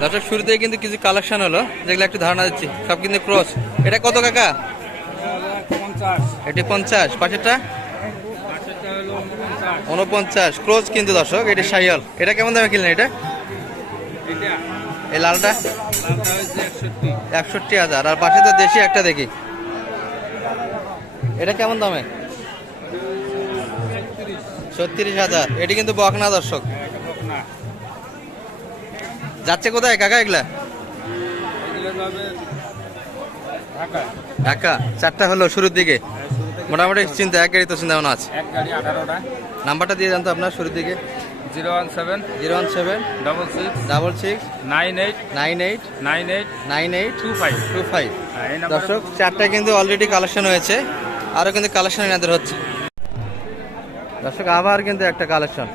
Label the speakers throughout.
Speaker 1: দর্শক, শুরুতেই কিন্তু কিছু কালেকশন হলো, যেগুলো একটু ধারণা দিচ্ছি। সব কিন্তু ক্রস এটা কত কাকা? এটি পঞ্চাশ। পাশেরটা? উনপঞ্চাশ। ক্রোজ কিন্তু দর্শক, এটি সাইয়াল। এটা কেমন দামে কিনলেন এটা? এই লালটা?
Speaker 2: একষট্টি
Speaker 1: হাজার। আর পাশে তো দেশি একটা দেখি। এটা কেমন দামে? ছত্রিশ হাজার। এটি কিন্তু বকনা দর্শক। যাচ্ছে কোথায়? কাকা এগুলা?
Speaker 2: ঢাকা
Speaker 1: ঢাকা চারটা হলো শুরুর দিকে। মোটামুটি চিন্তা এক গাড়ি তো চিন্তা ভাবনা আছে।
Speaker 2: এক
Speaker 1: নাম্বারটা দিয়ে জানতো আপনার শুরুর দিকে।
Speaker 2: Zero one seven.
Speaker 1: Zero one seven.
Speaker 2: Double six.
Speaker 1: Double six.
Speaker 2: Nine eight.
Speaker 1: Nine eight.
Speaker 2: Nine eight.
Speaker 1: Nine eight.
Speaker 2: Two five.
Speaker 1: Two five. দর্শক চারটা কিন্তু অলরেডি কালেকশন হয়েছে। আরও কিন্তু কালেকশন এনাদের হচ্ছে। দর্শক আবার কিন্তু একটা কালেকশন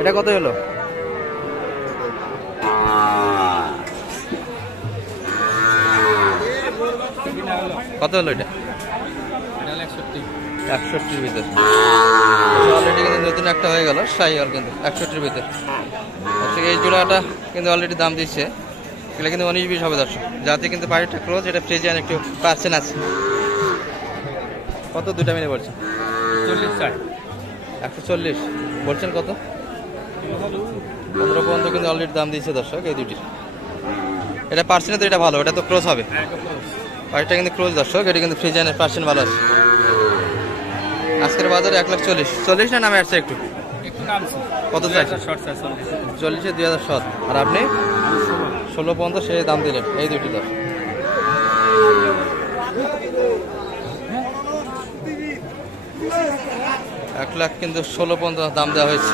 Speaker 1: এটা কত হলো? কত হলো এটা? একষট্টির ভিতর। অলরেডি কিন্তু নতুন একটা হয়ে গেল সাইয়াল কিন্তু একষট্টির ভিতর। দর্শক এই জোড়াটা কিন্তু অলরেডি দাম দিচ্ছে। এগুলো কিন্তু উনিশ বিশ হবে দর্শক। যাতে কিন্তু পাড়িটা ক্লোজ এটা ফ্রিজিয়ান একটু পার্সেন্ট আছে। কত দুটা মিলে বলছেন?
Speaker 2: চল্লিশ
Speaker 1: একশো চল্লিশ। বলছেন কত? পনেরো পর্যন্ত কিন্তু অলরেডি দাম দিয়েছে দর্শক এই দুটির এটা পার্সেন্টে তো এটা ভালো এটা তো ক্লোজ হবে। পাড়িটা কিন্তু ক্লোজ দর্শক এটা কিন্তু ফ্রিজিয়ানের পার্সেন্ট ভালো আছে আজকের বাজারে এক লাখ চল্লিশ। চল্লিশ না নামে আসছে একটু?
Speaker 2: একটু
Speaker 1: কত চাই?
Speaker 2: শর্ট চাই চল্লিশ।
Speaker 1: চল্লিশে দুই হাজার সাত আর আপনি? ষোলো পর্যন্ত সে দাম দিলেন এই দুটি দশ এক লাখ কিন্তু ষোলো পর্যন্ত দাম দেওয়া হয়েছে।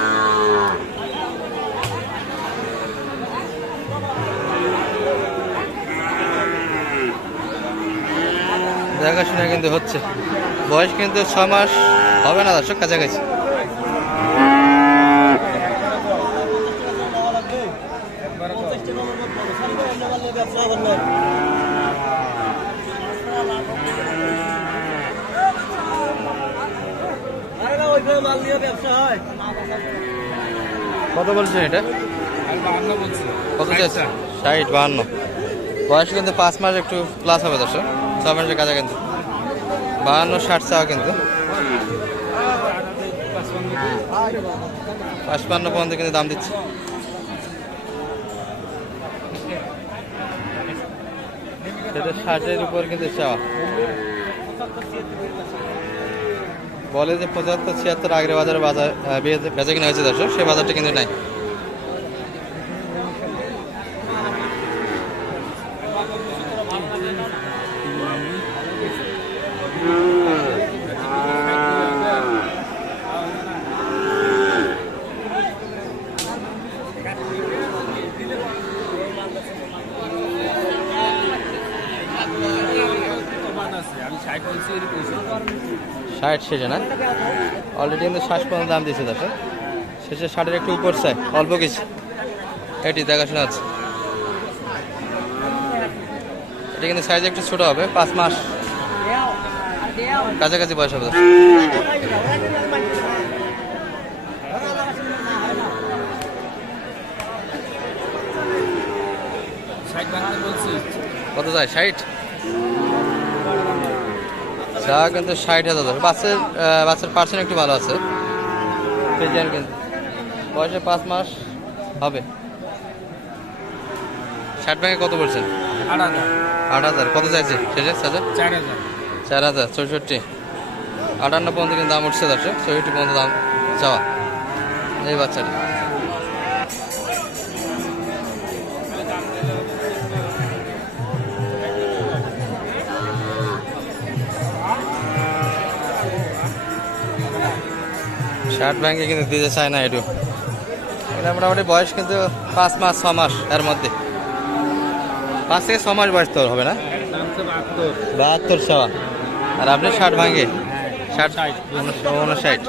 Speaker 1: দেখাশোনা কিন্তু হচ্ছে। বয়স কিন্তু ছ মাস হবে না দর্শক কাছাকাছি। কত বলছেন এটা? কত ষাট বাহান্ন। বয়স কিন্তু পাঁচ মাস একটু প্লাস হবে দর্শক। ছ মাসের কাছা কিন্তু। বাহান্ন, ষাট চাওয়া কিন্তু। পাঁচপান্ন পর্যন্ত কিন্তু দাম দিচ্ছে। সেটা ষাটের উপর কিন্তু চাওয়া। বলে যে পঁচাত্তর, ছিয়াত্তর আগের বাজারে বাজার বেচে- কিনা হয়েছে দর্শক, সে বাজারটা কিন্তু নাই।
Speaker 2: ষাট
Speaker 1: শেষে না। অলরেডি কিন্তু ষাট পর্যন্ত দাম দিয়েছে দর্শক শেষে ষাটের একটু উপর চাই অল্প কিছু। এটি দেখাশোনা আছে এটা কিন্তু সাইজ একটু ছোট হবে, পাঁচ মাস। কাছাকাছি বয়স হবে কত যায়? ষাট? চা কিন্তু ষাট হাজার দশ বাচ্চার বাচ্চার পার্সেন্ট একটু ভালো আছে। কিন্তু বয়সে পাঁচ মাস হবে। ষাট ব্যাংকে কত বলছেন
Speaker 2: আট হাজার।
Speaker 1: আট হাজার। কত চাইছে? শেষে? চাচা
Speaker 2: চার হাজার।
Speaker 1: চৌষট্টি। আটান্ন পর্যন্ত কিন্তু দাম উঠছে দর্শক। চৌষট্টি পর্যন্ত দাম যাওয়া এই বাচ্চাটি। ষাট ব্যাংকে কিন্তু দিতে চায় না একটু এটা মোটামুটি বয়স কিন্তু পাঁচ মাস ছ মাস এর মধ্যে। পাঁচ থেকে ছ মাস বয়স তো হবে না?
Speaker 2: বাহাত্তর
Speaker 1: সওয়া আর আপনি ষাট ভাঙে? ষাট
Speaker 2: ষাট।
Speaker 1: উনষাট।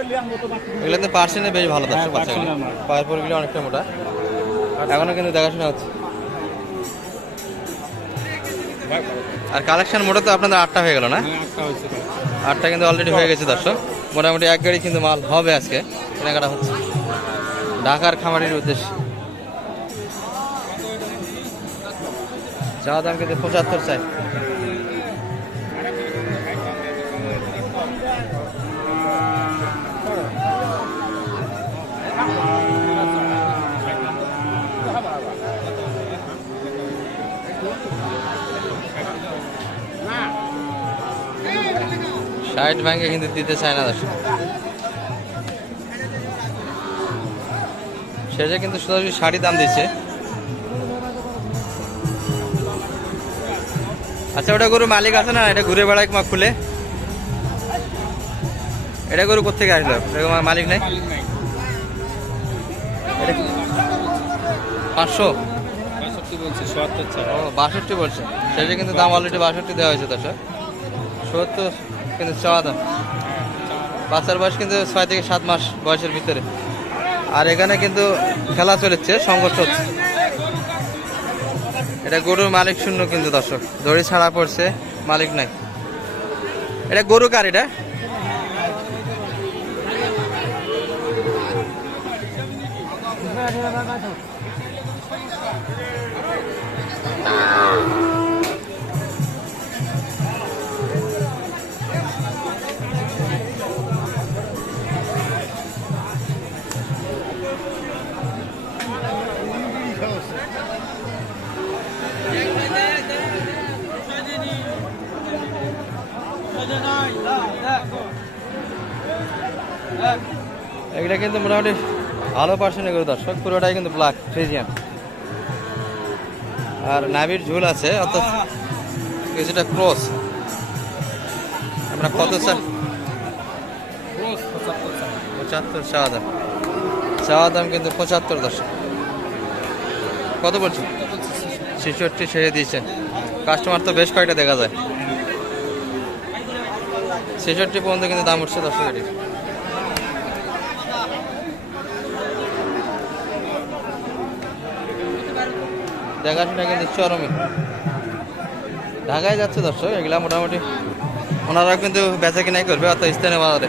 Speaker 1: এগুলো পার্সেন্টে বেশ ভালো
Speaker 2: হ্যাঁ,
Speaker 1: বাচ্চাগুলো পায়ের পরগুলো অনেকটা মোটা। এখনও কিন্তু দেখাশোনা হচ্ছে। আর কালেকশন মোটা তো আপনাদের আটটা হয়ে গেল না?
Speaker 2: হ্যাঁ, আটটা
Speaker 1: কিন্তু অলরেডি হয়ে গেছে দর্শক। মোটামুটি এক গাড়ি কিন্তু মাল হবে আজকে, কেনাকাটা হচ্ছে। ঢাকার খামারের উদ্দেশ্যে। চা দাম কিন্তু পঁচাত্তর চাই। ষাট ভাঙে কিন্তু দিতে চায় না দর্শক। শেষে কিন্তু সোজাসুজি শাড়ি দাম দিচ্ছে। আচ্ছা ওটা গরু মালিক আছে না? এটা ঘুরে বেড়ায় মা খুলে। এটা গরু কোথেকে আসলো? মালিক নাই? পাঁচশো? বাষট্টি বলছে শেষে কিন্তু দাম অলরেডি বাষট্টি দেওয়া হয়েছে দর্শক। সত্তর কিন্তু চাওয়া দাম। বাচ্চার বয়স কিন্তু ছয় থেকে সাত মাস বয়সের ভিতরে। আর এখানে কিন্তু খেলা চলেছে, সংঘর্ষ হচ্ছে। এটা গরুর মালিক শূন্য কিন্তু দর্শক। দড়ি ছাড়া পড়ছে, মালিক নাই। এটা গরু কার এটা? এটা কিন্তু মোটামুটি ভালো পার্সেন্ট গরু দর্শক পুরোটাই কিন্তু ব্ল্যাক ফ্রিজিয়ান আর নাভির ঝুল আছে অত কিছুটা ক্রস। আমরা কত
Speaker 2: রোজ পঁচাত্তর
Speaker 1: চাওয়া দাম। চাওয়া দাম কিন্তু পঁচাত্তর দর্শক। কত বলছেন? ছেষট্টি ছেড়ে দিয়েছেন। কাস্টমার তো বেশ কয়েকটা দেখা যায়। ছেষট্টি পর্যন্ত কিন্তু দাম উঠছে দর্শক এটির দেখাশোনা কিন্তু চরমে। ঢাকায় যাচ্ছে দর্শক এগুলা মোটামুটি ওনারা কিন্তু বেচা কিনাই করবে অত স্থানীয় বাজারে।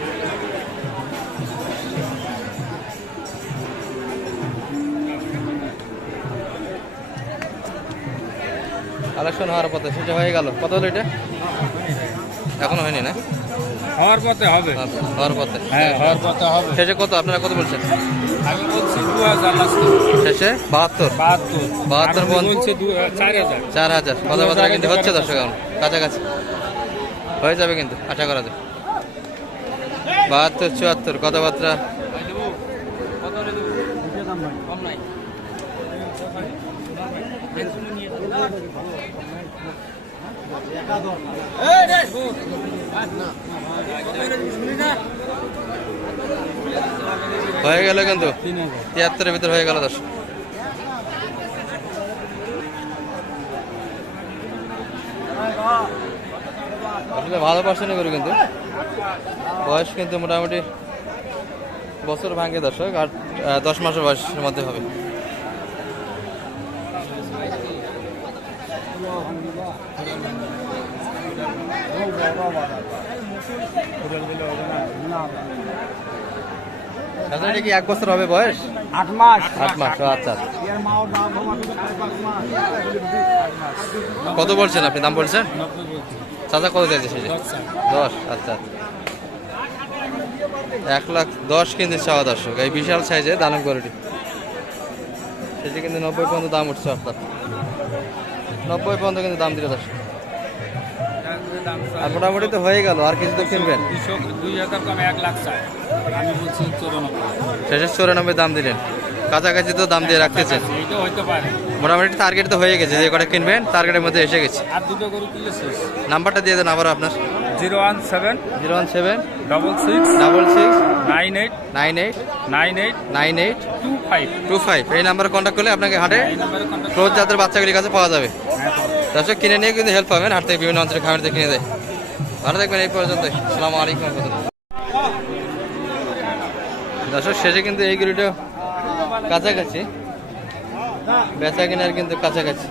Speaker 1: কালেকশন হওয়ার পথে সেটা হয়ে গেল। কত হলো এটা? এখনও হয়নি না?
Speaker 2: হওয়ার পথে হবে।
Speaker 1: আচ্ছা, হওয়ার পথে।
Speaker 2: হ্যাঁ হওয়ার পথে হবে।
Speaker 1: শেষে কত? আপনারা কত বলছেন?
Speaker 2: আমি বলছি দু হাজার লাস্ট
Speaker 1: শেষে? বাহাত্তর?
Speaker 2: বাহাত্তর।
Speaker 1: বাহাত্তর
Speaker 2: বলছি চার হাজার।
Speaker 1: চার হাজার। কথাবার্তা কিন্তু হচ্ছে দর্শক এখন। কাছাকাছি। হয়ে যাবে কিন্তু আশা করা যায়। বাহাত্তর চুয়াত্তর কথাবার্তা হয়ে গেল কিন্তু। তিয়াত্তরের ভিতর হয়ে গেল দর্শক। ভালো পার্সেন্ট করে কিন্তু। বয়স কিন্তু মোটামুটি বছর ভাঙে দর্শক, আর দশ মাসের বয়সের মধ্যে হবে। এটা কি এক বছর হবে বয়স?
Speaker 3: আট মাস।
Speaker 1: আট মাস আচ্ছা আচ্ছা। কত বলছেন আপনি? দাম বলছেন চাচা কত দিয়েছে সেটা
Speaker 2: দশ।
Speaker 1: আচ্ছা আচ্ছা। এক লাখ দশ কিন্তু চাওয়া দর্শক এই বিশাল সাইজে দানব গরুটি। সেটি কিন্তু নব্বই পর্যন্ত দাম উঠছে অর্থাৎ। নব্বই পর্যন্ত কিন্তু দাম দিল দর্শক। আর মোটামুটি তো হয়ে গেল আর কিছু তো কিনবেন?
Speaker 2: দুশো দুই হাজার কম এক লাখ চাই আমি বলছি চৌরানব্বই।
Speaker 1: দাম দিলেন। কাছাকাছি তো দাম দিয়ে রাখতেছেন। মোটামুটি টার্গেট তো হয়ে গেছে যে কটা কিনবেন টার্গেটের মধ্যে এসে গেছে।
Speaker 2: আর দুটো গরু
Speaker 1: নাম্বারটা দিয়ে দেন আবার আপনার।
Speaker 2: Zero one seven
Speaker 1: zero one seven
Speaker 2: double six
Speaker 1: double six
Speaker 2: nine eight
Speaker 1: nine eight
Speaker 2: nine eight
Speaker 1: nine eight
Speaker 2: two five.
Speaker 1: Two five. এই নাম্বারে কন্ট্যাক্ট করলে আপনাকে হাটে ক্লোজ জাতের বাচ্চাগুলির কাছে পাওয়া যাবে।
Speaker 2: হ্যাঁ।
Speaker 1: দর্শক কিনে নিয়ে কিন্তু হেল্প পাবেন। হাট থেকে বিভিন্ন অঞ্চলে খাবার কিনে দেয়। ভালো থাকবেন এই পর্যন্ত সালাম আলাইকুম। দর্শক, শেষে কিন্তু এই গরুটা কাছাকাছি। বেচা কেনার কিন্তু কাছাকাছি।